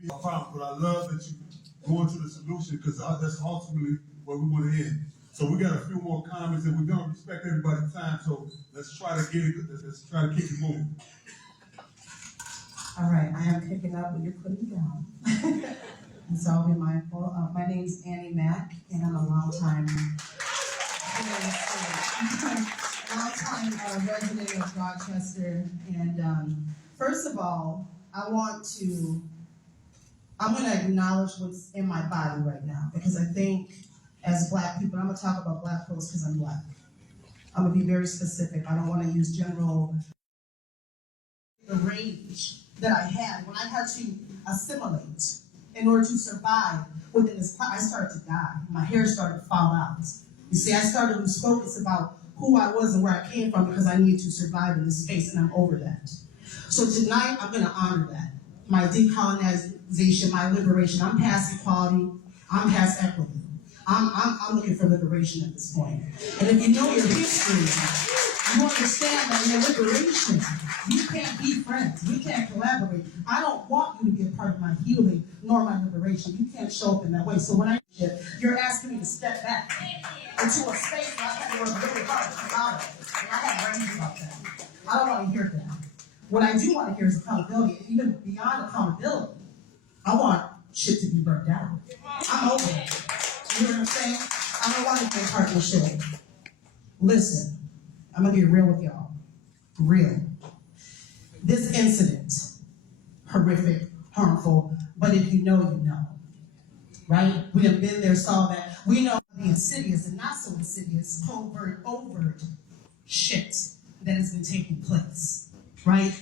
be a problem, but I love that you go into the solution because that's ultimately where we want to end. So we got a few more comments, and we're gonna respect everybody's time. So let's try to get it. Let's try to keep it moving. All right, I am picking up what you're putting down, and so I'll be mindful. My name's Annie Mack, and I'm a longtime resident of Rochester. And first of all, I'm going to acknowledge what's in my body right now, because I think as Black people, I'm going to talk about Black folks because I'm Black. I'm going to be very specific. I don't want to use general. The rage that I had when I had to assimilate in order to survive within this, I started to die. My hair started to fall out. You see, I started to lose focus about who I was and where I came from because I needed to survive in this space, and I'm over that. So tonight, I'm going to honor that. My decolonization, my liberation. I'm past equality. I'm past equity. I'm looking for liberation at this point. And if you know your history, you understand that in your liberation, you can't be friends. We can't collaborate. I don't want you to be a part of my healing nor my liberation. You can't show up in that way. So when you're asking me to step back into a space where I had to work really hard to come out of it. And I have range about that. I don't want to hear that. What I do want to hear is accountability. And even beyond accountability, I want shit to be burnt down. I'm over it. You know what I'm saying? I don't want to be a part of the shit. Listen, I'm going to be real with y'all. Real. This incident, horrific, harmful, but if you know, you know. Right? We have been there, saw that. We know the insidious and not so insidious, covert, overt shit that has been taking place. Right?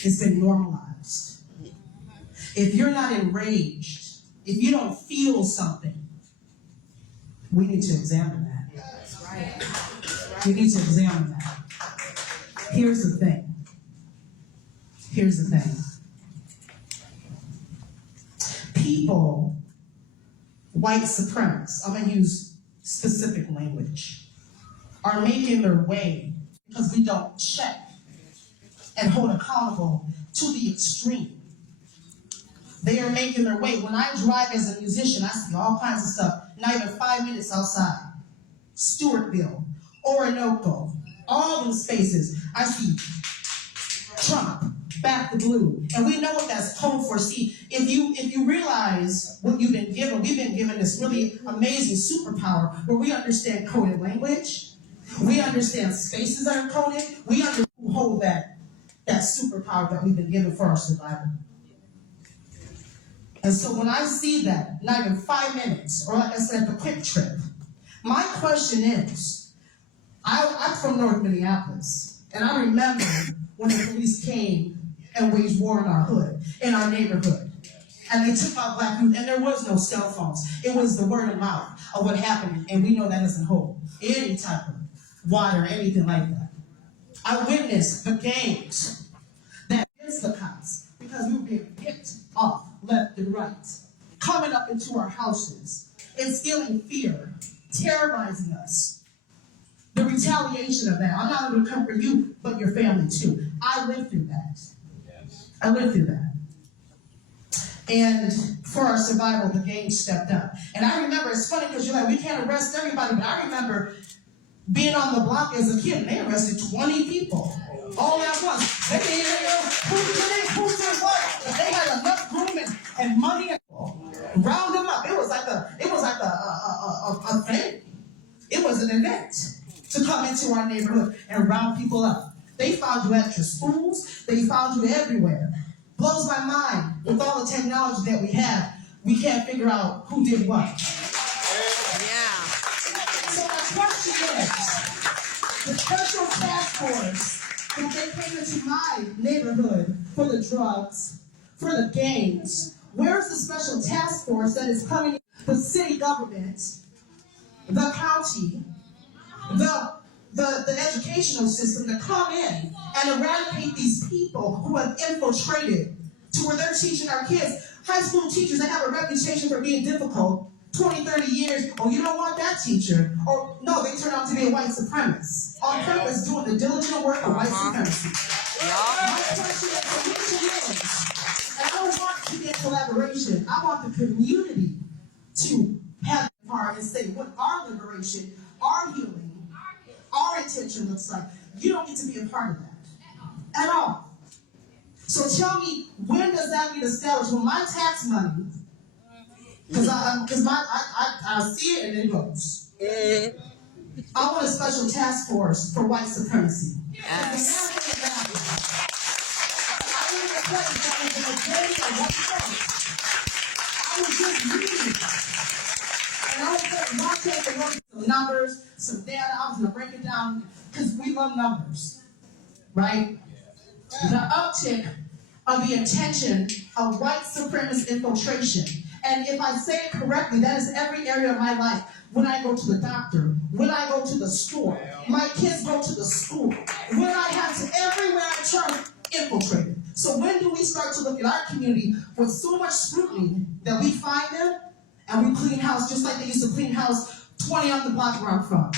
It's been normalized. If you're not enraged, if you don't feel something, we need to examine that. That's right. We need to examine that. Here's the thing. Here's the thing. People, white supremacists, I'm going to use specific language, are making their way because we don't check and hold accountable to the extreme. They are making their way. When I drive as a musician, I see all kinds of stuff, not even 5 minutes outside. Stewartville, Orinoco, all those spaces. I see Trump, back the blue. And we know what that's code for. See, if you realize what you've been given, we've been given this really amazing superpower where we understand coded language, we understand spaces that are coded, we understand who hold that superpower that we've been given for our survival. And so when I see that, not even 5 minutes, or like I said, the quick trip, my question is, I'm from North Minneapolis, and I remember when the police came and waged war in our hood, in our neighborhood. And they took out Black youth, and there was no cell phones. It was the word of mouth of what happened, and we know that doesn't hold any type of water or anything like that. I witnessed the gangs that against the cops because we were being picked off left and right, coming up into our houses, instilling fear, terrorizing us. The retaliation of that. I'm not going to come for you, but your family too. I lived through that. Yes. I lived through that. And for our survival, the gang stepped up. And I remember, it's funny because you're like, we can't arrest everybody, but I remember being on the block as a kid, and they arrested 20 people all at once. They didn't know who did what. But they had enough room and money and round them up. It was like a thing. It was an event to come into our neighborhood and round people up. They found you at your schools. They found you everywhere. Blows my mind. With all the technology that we have, we can't figure out who did what. Yeah. So my question is, the special task force, when they came into my neighborhood for the drugs, for the gangs, where's the special task force that is coming, the city government, the county, the educational system to come in and eradicate these people who have infiltrated to where they're teaching our kids, high school teachers that have a reputation for being difficult, 20, 30 years, oh, you don't want that teacher. Or no, they turn out to be a white supremacist. On purpose, doing the diligent work of white supremacy. My question is, and I don't want to be a collaborator. community to have the power and say what our liberation, our healing, our intention looks like. You don't get to be a part of that at all. So tell me, when does that get established? When my tax money, because I see it and it goes. I want a special task force for white supremacy. Yes. I was just reading. And I was taking some numbers, some data. I was going to break it down because we love numbers, right? The uptick of the intention of white supremacist infiltration. And if I say it correctly, that is every area of my life. When I go to the doctor, when I go to the store, my kids go to the school, when I have to, everywhere I turn, infiltrated. So when do we start to look at our community with so much scrutiny that we find them and we clean house just like they used to clean house 20 on the block where I'm from?